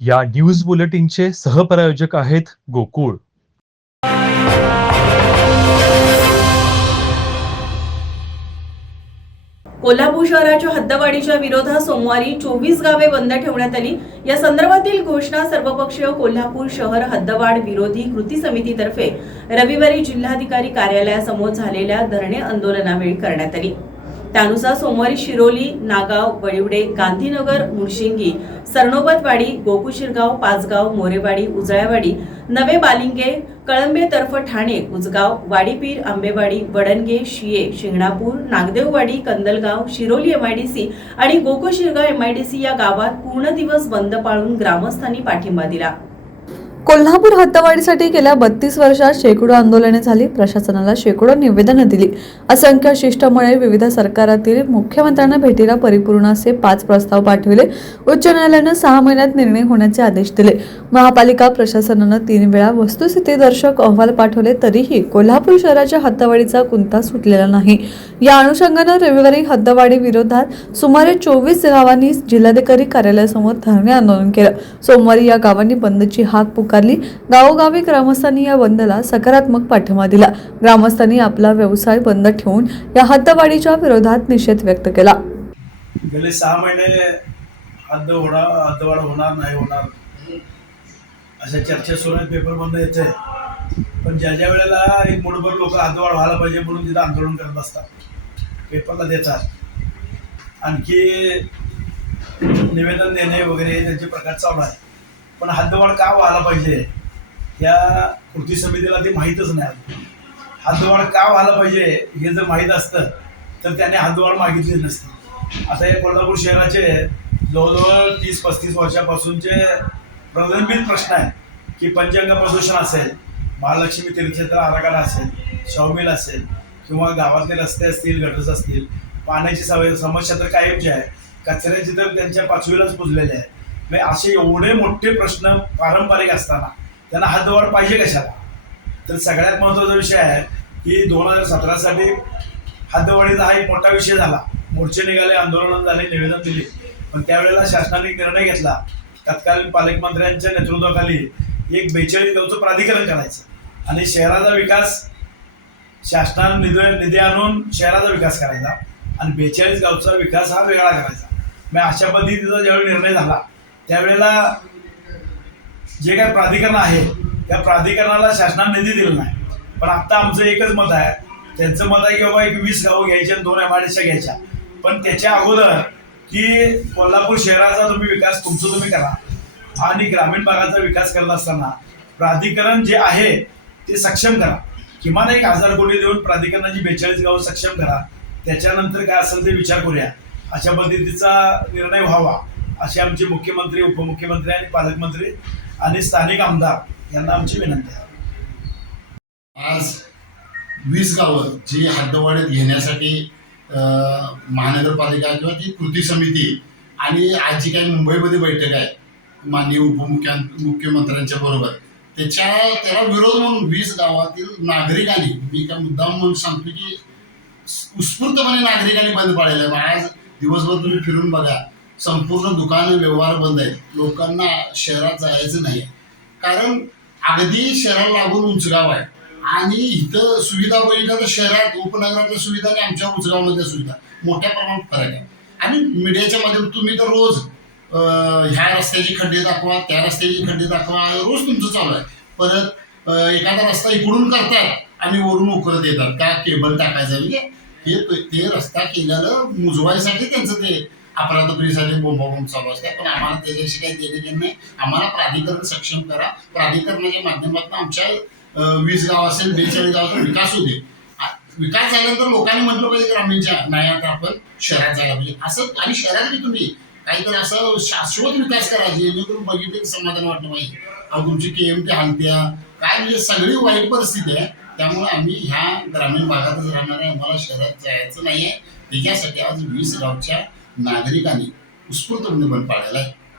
या न्यूज बुलेटिनचे सहप्रायोजक आहेत गोकुळ. कोल्हापूर शहराच्या हद्दवाढीच्या विरोधात सोमवारी 24 गावे बंद ठेवण्यात आली. या संदर्भातील घोषणा सर्वपक्षीय कोल्हापूर शहर हद्दवाढ विरोधी कृती समितीतर्फे रविवारी जिल्हाधिकारी कार्यालयासमोर झालेल्या धरणे आंदोलनावेळी करण्यात आली. त्यानुसार सोमवारी शिरोली, नागाव, वडिवडे, गांधीनगर, मुळशिंगी, सरनोबतवाडी, गोकुशिरगाव, पाचगाव, मोरेवाडी, उजळावाडी, नवे बालिंगे, कळंबे तर्फ ठाणे, उजगाव, वाडीपीर, आंबेवाडी, वडणगे, शिये, शिंगणापूर, नागदेववाडी, कंदलगाव, शिरोली एमआयडीसी आणि गोकुशिरगाव एमआयडीसी या गावात पूर्ण दिवस बंद पाळून ग्रामस्थांनी पाठिंबा दिला. कोल्हापूर हद्दवाढीसाठी गेल्या 32 वर्षात शेकडो आंदोलने झाली, प्रशासनाला शेकडो निवेदनं दिली, असंख्य शिष्टमंडळे विविध सरकारातील मुख्यमंत्र्यांना भेटीला परिपूर्ण असे 5 प्रस्ताव पाठविले. उच्च न्यायालयानं 6 महिन्यात निर्णय होण्याचे आदेश दिले. महापालिका प्रशासनानं 3 वेळा वस्तुस्थितीदर्शक अहवाल पाठवले, तरीही कोल्हापूर शहराच्या हद्दवाढीचा कुंता सुटलेला नाही. या अनुषंगानं रविवारी हद्दवाढी विरोधात सुमारे 24 गावांनी जिल्हाधिकारी कार्यालयासमोर धरणे आंदोलन केलं. सोमवारी या गावांनी बंदची हाक पुकारली. गावोगावी ग्रामस्थांनी या बंदला सकारात्मक पाठिंबा दिला. ग्रामस्थांनी आपला व्यवसाय बंद ठेवून या हद्दवाढीच्या विरोधात निषेध व्यक्त केला. गेले 6 महिने हद्दवाढ होणार नाही होणार अशा चर्चा सुरू आहेत, पेपर बंद येते. पण ज्या वेळेला एक मुठभर लोक हद्दवाढ व्हायला पाहिजे म्हणून तिथं आंदोलन करत असतात, पेपरला देतात, आणखी निवेदन देणे वगैरे त्यांचे प्रकार चालू आहे. पण हद्दवाढ का व्हायला पाहिजे या कृती समितीला ते माहीतच नाही. हद्दवाढ का व्हायला पाहिजे हे जर माहीत असतं तर त्याने हद्दवाढ मागितली नसती. आता हे कोल्हापूर शहराचे जवळजवळ 30-35 वर्षापासूनचे प्रलंबित प्रश्न आहे की पंचगंगा प्रदूषण असेल, महालक्ष्मी तीर्थक्षेत्र आराखडा असेल, शाहू असेल किंवा गावातले रस्ते असतील, गटर्स असतील, पाण्याची समस्या तर कायमची आहे, कचऱ्याची तर त्यांच्या 5वीलाच पुजलेले आहे. म्हणजे असे एवढे मोठे प्रश्न पारंपरिक असताना त्यांना हद्दवाढ पाहिजे कशाला? तर सगळ्यात महत्त्वाचा विषय आहे की 2017 साठी हद्दवाढीचा हा एक मोठा विषय झाला. मोर्चे निघाले, आंदोलन झाले, निवेदन दिले. पण त्यावेळेला शासनाने निर्णय घेतला, तत्कालीन पालकमंत्र्यांच्या नेतृत्वाखाली एक 42 गावचं प्राधिकरण करायचं आणि शहराचा विकास शासनाने निधी आणून शहराचा विकास करायचा आणि 42 गावचा विकास हा वेगळा करायचा. मग अशा पद्धतीचा ज्यावेळी निर्णय झाला त्यावेळेला जे काही प्राधिकरण आहे त्या प्राधिकरणाला शासनाने निधी दिला नाही. पण आता आमचं एकच मत आहे, त्यांचं मत आहे की बाबा एक 20 गावं घ्यायची आणि 2 एमआयडीसी घ्यायच्या. पण त्याच्या अगोदर की कोल्हापूर शहराचा विकास तुम्ही करा आणि ग्रामीण भागाचा विकास करत असताना प्राधिकरण जे आहे ते सक्षम करा. किमान 1000 कोटी देऊन प्राधिकरणाची 42 गावं सक्षम करा. त्याच्यानंतर काय असेल ते विचार करूया. अशा पद्धतीचा निर्णय व्हावा अशी आमचे मुख्यमंत्री, उपमुख्यमंत्री आणि पालकमंत्री आणि स्थानिक आमदार यांना आमची विनंती आहे. आज 20 गावं जी हद्दवाढीत घेण्यासाठी महानगरपालिका किंवा ती कृती समिती आणि आज जी काही मुंबईमध्ये बैठक आहे माननीय मुख्यमंत्र्यांच्या बरोबर त्याला विरोध म्हणून 20 गावातील नागरिकांनी, मी काय मुद्दाम म्हणून सांगतो की उत्स्फूर्तपणे नागरिकांनी बंद पाळलेला आहे. आज दिवसभर तुम्ही फिरून बघा, संपूर्ण दुकानं व्यवहार बंद आहेत. लोकांना शहरात जायचं नाही, कारण अगदी शहराला लागून उंचगाव आहे आणि इथं सुविधा बघितल्या तर शहरात उपनगरातल्या सुविधा आणि आमच्या उंचगावमधल्या सुविधा मोठ्या प्रमाणात फरक आहे. आणि मीडियाच्या माध्यमातून तुम्ही तर रोज ह्या रस्त्याची खड्डे दाखवा, त्या रस्त्याची खड्डे दाखवा, रोज तुमचं चालू आहे. परत एखादा रस्ता इकडून करतात आणि वरून उकरत येतात का केबल टाकायचं, म्हणजे ते रस्ता केलेलं मुजवायसाठी त्यांचं ते अपराधपरीसाठी बोंबाबोंब चालू असतात. पण आम्हाला त्याच्याशी काही देणे नाही. आम्हाला प्राधिकरण सक्षम करा. प्राधिकरणाच्या माध्यमातून आमच्या 20 गाव असेल, 42 गावाचा विकास होते. विकास झाल्यानंतर लोकांनी म्हटलं पाहिजे ग्रामीणच्या नाही आता आपण शहरात जायला पाहिजे असं. आणि शहरात तुम्ही काहीतरी असं शाश्वत विकास करा जेणेकरून बघितलं समाधान वाटलं पाहिजे. तुमची KMT हालत्या काय, म्हणजे सगळी वाईट परिस्थिती आहे. त्यामुळे आम्ही ह्या ग्रामीण भागातच राहणार आहे, आम्हाला शहरात जायचं नाही आहे. त्याच्यासाठी आज 20 गावच्या नागरिकांनी उत्स्फूर्तपणे बंद पाळलेला आहे.